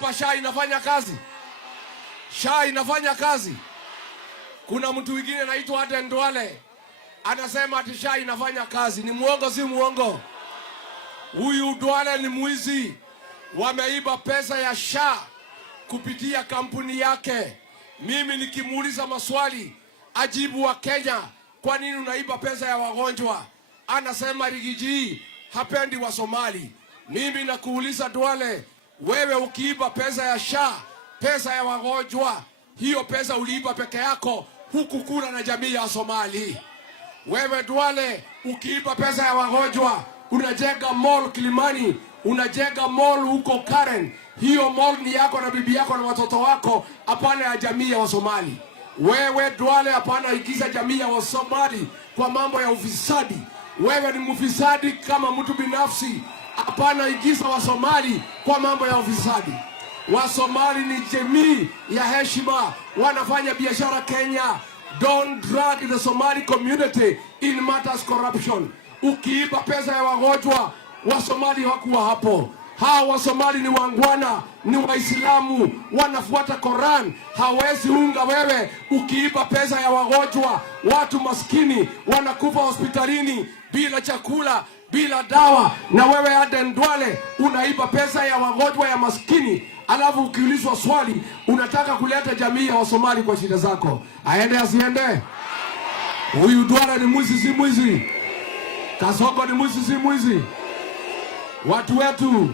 hapa SHA inafanya kazi? SHA inafanya kazi? Kuna mtu mwingine anaitwa Aden Duale anasema ati SHA inafanya kazi. Ni muongo si muongo? Huyu Duale ni mwizi. Wameiba pesa ya SHA kupitia kampuni yake. Mimi nikimuuliza maswali ajibu wa Kenya, kwa nini unaiba pesa ya wagonjwa? Anasema Rigiji hapendi wa Somali. Mimi nakuuliza Duale, wewe ukiiba pesa ya SHA, pesa ya wagonjwa, hiyo pesa uliiba peke yako, huku kuna na jamii ya Somali. Wewe Duale ukiiba pesa ya wagonjwa, unajenga mall Kilimani, unajenga mall huko Karen, hiyo mall ni yako na bibi yako na watoto wako, hapana ya jamii ya Somali. Wewe Duale hapana igiza jamii ya Somali kwa mambo ya ufisadi. Wewe ni mfisadi kama mtu binafsi, hapana igiza wa Somali kwa mambo ya ufisadi. Wa Somali ni jamii ya heshima, wanafanya biashara Kenya. Don't drag the Somali community in matters corruption. Ukiiba pesa ya wagonjwa, wa Somali hawakuwa hapo. Hawa wa Somali ni wangwana, ni Waislamu, wanafuata Quran. Hawezi unga wewe ukiiba pesa ya wagonjwa. Watu maskini wanakufa hospitalini bila chakula, bila dawa, na wewe Aden Duale unaiba pesa ya wagonjwa ya maskini. Alafu ukiulizwa swali unataka kuleta jamii ya Wasomali kwa shida zako. Aende asiende? Huyu Duale ni mwizi si mwizi? Kasongo ni mwizi si mwizi? Watu wetu